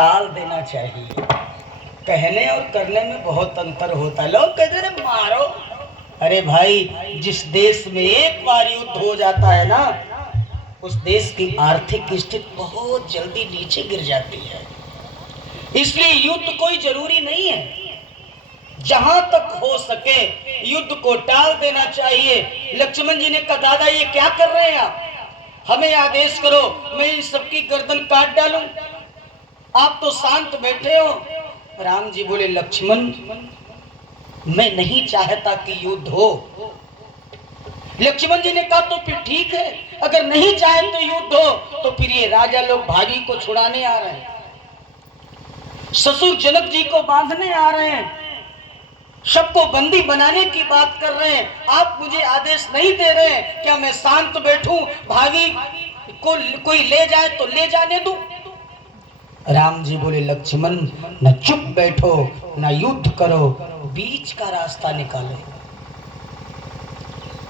टाल देना चाहिए। कहने और करने में बहुत अंतर होता है। लोग कहते हैं मारो, अरे भाई जिस देश में एक बार युद्ध हो जाता है ना, उस देश की आर्थिक स्थिति बहुत जल्दी नीचे गिर जाती है। इसलिए युद्ध कोई जरूरी नहीं है। जहां तक हो सके युद्ध को टाल देना चाहिए। लक्ष्मण जी ने कहा दादा ये क्या कर रहे हैं आप, हमें आदेश करो, मैं इन सबकी गर्दन काट डालूं, आप तो शांत बैठे हो। राम जी बोले लक्ष्मण मैं नहीं चाहता कि युद्ध हो। लक्ष्मण जी ने कहा तो फिर ठीक है, अगर नहीं चाहे तो युद्ध हो तो फिर ये राजा लोग भाभी को छुड़ाने आ रहे हैं, ससुर जनक जी को बांधने आ रहे हैं, सबको बंदी बनाने की बात कर रहे हैं, आप मुझे आदेश नहीं दे रहे हैं, क्या मैं शांत बैठूं, भाभी को कोई ले जाए तो ले जाने दूं? राम जी बोले लक्ष्मण न चुप बैठो न युद्ध करो, बीच का रास्ता निकालो।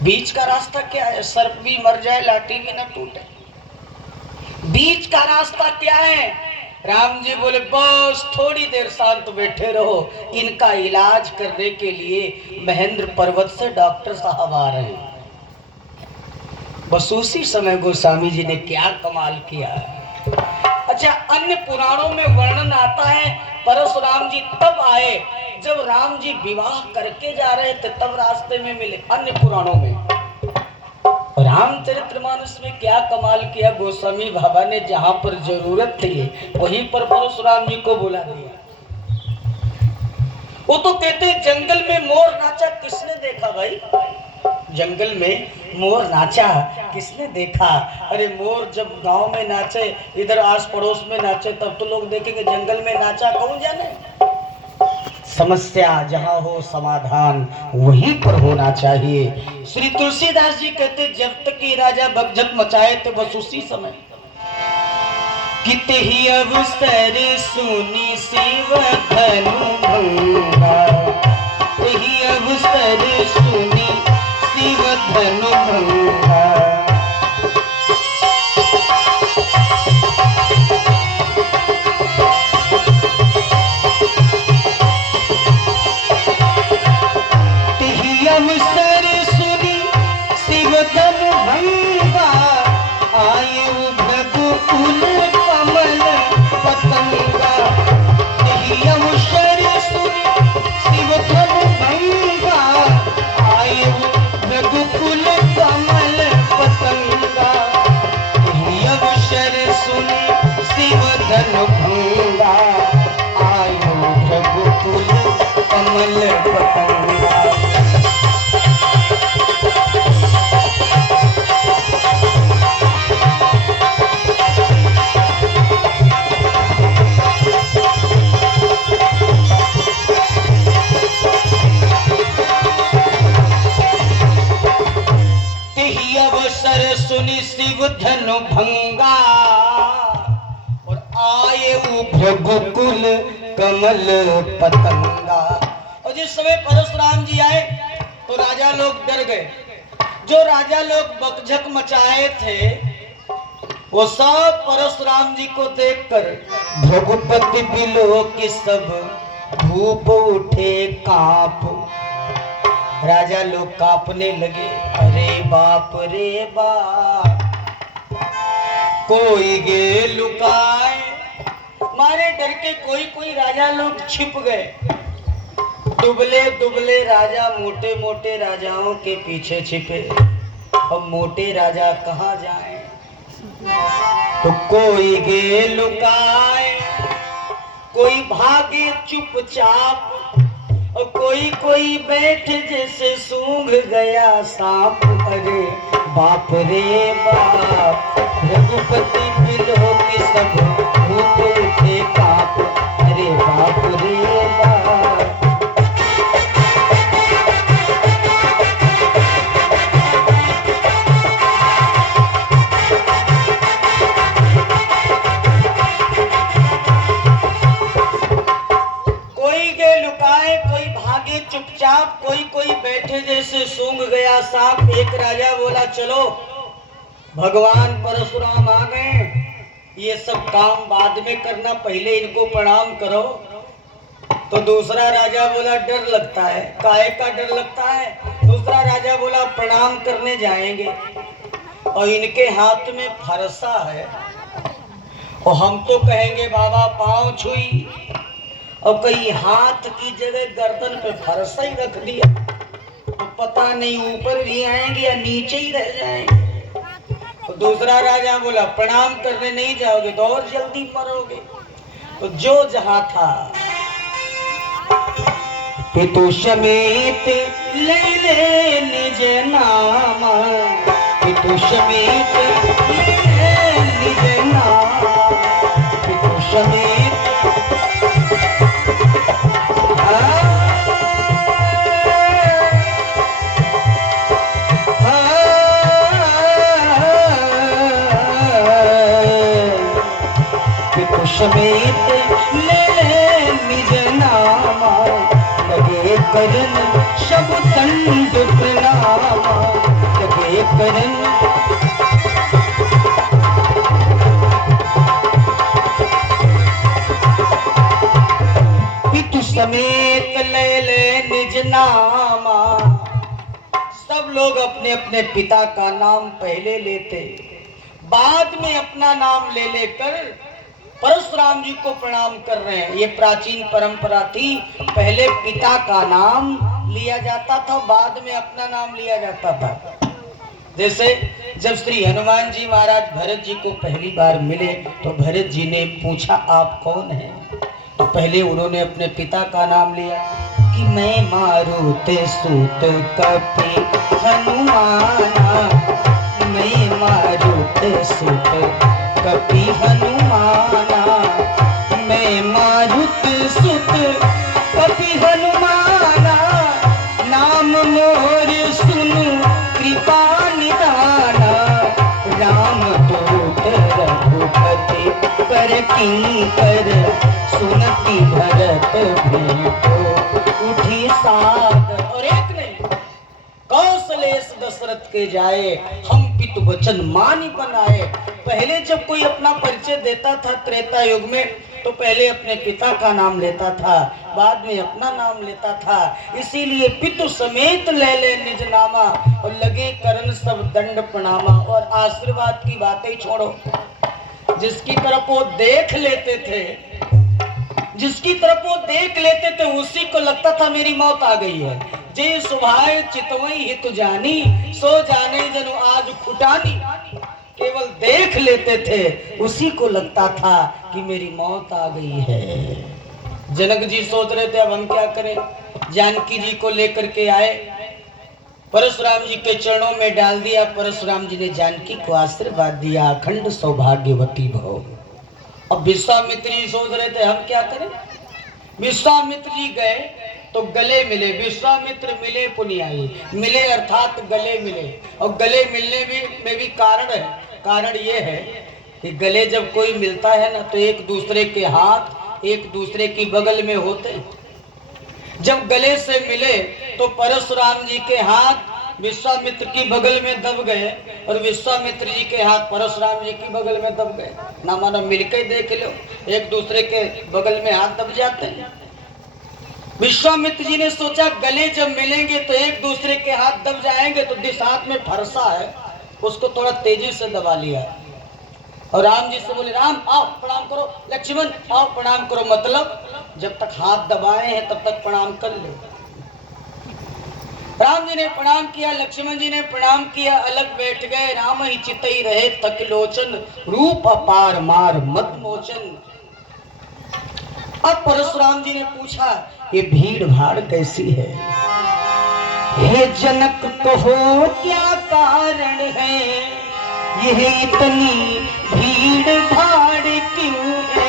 बीच का रास्ता क्या है? सर्प भी मर जाए लाठी भी न टूटे। बीच का रास्ता क्या है? राम जी बोले बस थोड़ी देर शांत बैठे रहो, इनका इलाज करने के लिए महेंद्र पर्वत से डॉक्टर साहब आ रहे हैं। बस उसी समय गोस्वामी जी ने क्या कमाल किया। अच्छा, अन्य पुराणों में वर्णन आता है परशुराम जी तब आए जब राम जी विवाह करके जा रहे थे, तब रास्ते में मिले। अन्य पुराणों में रामचरितमानस में क्या कमाल किया गोस्वामी बाबा ने, जहां पर जरूरत थी वहीं पर परशुराम जी को बुला दिया। वो तो कहते जंगल में मोर नाचा किसने देखा भाई, जंगल में मोर नाचा किसने देखा? अरे मोर जब गांव में नाचे, इधर आस पड़ोस में नाचे, तब तो लोग देखेंगे, जंगल में नाचा कौन जाने। समस्या जहां हो समाधान वहीं पर होना चाहिए। श्री तुलसीदास जी कहते जब तक कि राजा बकझक मचाए थे बस उसी समय किते ही अवसर सुनी शिव धनु भंगा, ही अवसर सुनी शिव धनु भंगा। अवसर सुनी शिव धनु भंगा, आयु रघुकुल कमल पतंगा। अवसर सुनी शिव धनु भंगा, आयु रघुकुल कमल पतंगा। अवसर सुनी शिव धनु भंगा, आयु रघुकुल कमल पतंगा। सुनी शिव धनु भंगा और आए रघुकुल कमल पतंगा। और जिस समय परशुराम जी आए तो राजा लोग डर गए। जो राजा लोग बकझक मचाए थे वो सब परशुराम जी को देखकर भृगुपति बिलो की सब धूप उठे कांप। राजा लोग कांपने लगे, अरे बाप रे बाप, कोई गे लुकाए। मारे डर के कोई कोई राजा लोग छिप गए। दुबले दुबले राजा मोटे मोटे राजाओं के पीछे छिपे। अब मोटे राजा कहाँ जाएं? तो कोई गे लुकाए, कोई भागे चुपचाप, और कोई कोई बैठ जैसे सूंघ गया सांप। अरे बाप रे बाप, रघुपति बिलो के सब भूत उठे कांप। अरे बाप रे बाप। चुपचाप, कोई कोई बैठे जैसे सूंघ गया सांप। एक राजा बोला चलो भगवान परशुराम आ गए, ये सब काम बाद में करना, पहले इनको प्रणाम करो। तो दूसरा राजा बोला डर लगता है। काहे का डर लगता है? दूसरा राजा बोला प्रणाम करने जाएंगे और इनके हाथ में फरसा है और हम तो कहेंगे बाबा पांव छुई, और कहीं हाथ की जगह गर्दन पे फरसा ही रख दिया तो पता नहीं ऊपर भी आएंगे या नीचे ही रह जाएंगे। तो दूसरा राजा बोला प्रणाम करने नहीं जाओगे तो और जल्दी मरोगे। तो जो जहां था पितु समेत ले ले निज नाम, पितु समेत ले ले निज नाम, पितु समेत पितु समेत ले ले निज नाम, लगे करन सब दंड प्रणाम, लगे करन पितु समेत ले ले निज नाम। सब लोग अपने अपने पिता का नाम पहले लेते, बाद में अपना नाम ले लेकर परशुराम जी को प्रणाम कर रहे हैं। ये प्राचीन परंपरा थी, पहले पिता का नाम लिया जाता था, बाद में अपना नाम लिया जाता था। जैसे जब श्री हनुमान जी महाराज भरत जी को पहली बार मिले तो भरत जी ने पूछा आप कौन हैं? तो पहले उन्होंने अपने पिता का नाम लिया कि मैं मारुति सूत कपि हनुमाना, मैं मारुति सूत कपि हनुमाना, मैं मारुति सूत कपि हनुमाना, नाम मोर सुनु कृपा निदाना, राम दूत रघुपति कर किंकर, सुनति भरत भेटो उठी साद। और एक नहीं, कौशलेश दशरथ के जाए हम पितु वचन मानी बनाए। पहले जब कोई अपना परिचय देता था त्रेता युग में तो पहले अपने पिता का नाम लेता था, बाद में अपना नाम लेता था। इसीलिए पितु समेत ले ले निज नामा, और लगे करन सब दंड प्रणामा। और आशीर्वाद की बातें छोड़ो, जिसकी तरफ वो देख लेते थे, जिसकी तरफ वो देख लेते थे उसी को लगता था मेरी मौत आ गई है। जे सुभाए चितवई हित जानी, सो जाने जनु आज खुटानी। केवल देख लेते थे उसी को लगता था कि मेरी मौत आ गई है। जनक जी सोच रहे थे अब हम क्या करें। जानकी जी को लेकर के आए, परशुराम जी के चरणों में डाल दिया। परशुराम जी ने जानकी को आशीर्वाद दिया, अखंड सौभाग्यवती भव। अब विश्वामित्र जी सोच रहे थे हम क्या करें। विश्वामित्र जी गए तो गले मिले, विश्वामित्र मिले पुनियाई, मिले अर्थात गले मिले। और गले मिलने में भी कारण है। कारण ये है कि गले जब कोई मिलता है ना तो एक दूसरे के हाथ एक दूसरे की बगल में होते। जब गले से मिले तो परशुराम जी के हाथ विश्वामित्र की बगल में दब गए और विश्वामित्र जी के हाथ परशुराम जी की बगल में दब गए। ना मानो मिलकर देख लो, एक दूसरे के बगल में हाथ दब जाते हैं। विश्वामित्र जी ने सोचा गले जब मिलेंगे तो एक दूसरे के हाथ दब जाएंगे, तो जिस हाथ में फरसा है उसको थोड़ा तेजी से दबा लिया और राम जी से बोले राम आओ प्रणाम करो, लक्ष्मण आओ प्रणाम करो। मतलब जब तक हाथ दबाए हैं तब तक प्रणाम कर ले। राम जी ने प्रणाम किया, लक्ष्मण जी ने प्रणाम किया, अलग बैठ गए। राम ही चितई रहे तक लोचन, रूप अपार मार मत मोचन। अब परशुराम जी ने पूछा ये भीड़ भाड़ कैसी है? हे जनक कहो क्या कारण है, यह इतनी भीड़ भाड़ क्यों है?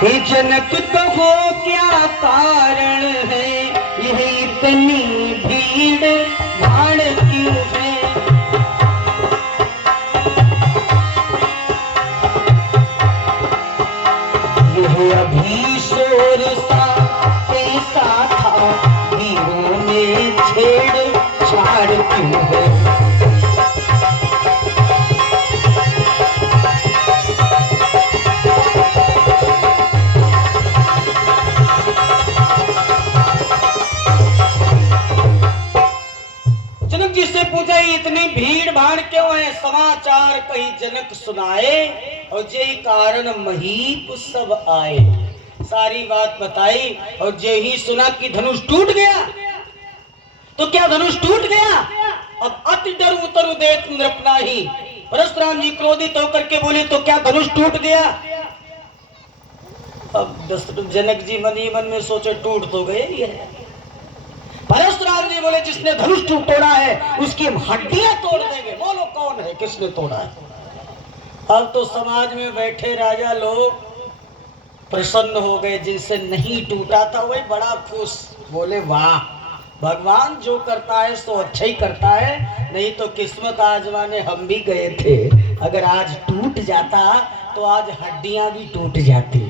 हे जनक कहो क्या कारण है, यह इतनी भीड़ भाड़ क्यों है? ये अभी शोर सा कैसा था, वीरों में छेड़ छाड़ क्यों है। जनक जी से पूछा इतनी भीड़ भाड़ क्यों है, समाचार कहीं जनक सुनाए, और यही कारण महीप सब आए। सारी बात बताई और जे ही सुना कि धनुष टूट गया। तो क्या धनुष टूट गया? अब अति डर उतर देत नृपना ही। परशुराम जी क्रोधित होकर के बोले तो क्या धनुष टूट गया? अब जनक जी मन ही मन में सोचे टूट तो गए ही है। परशुराम जी बोले जिसने धनुष तोड़ा है उसकी हम हड्डियां तोड़ देंगे। बोलो कौन है, किसने तोड़ा है? अब तो समाज में बैठे राजा लोग प्रसन्न हो गए, जिनसे नहीं टूटा था वही बड़ा खुश। बोले वाह, भगवान जो करता है सो अच्छा ही करता है, नहीं तो किस्मत आजमाने हम भी गए थे। अगर आज टूट जाता तो आज हड्डियां भी टूट जाती।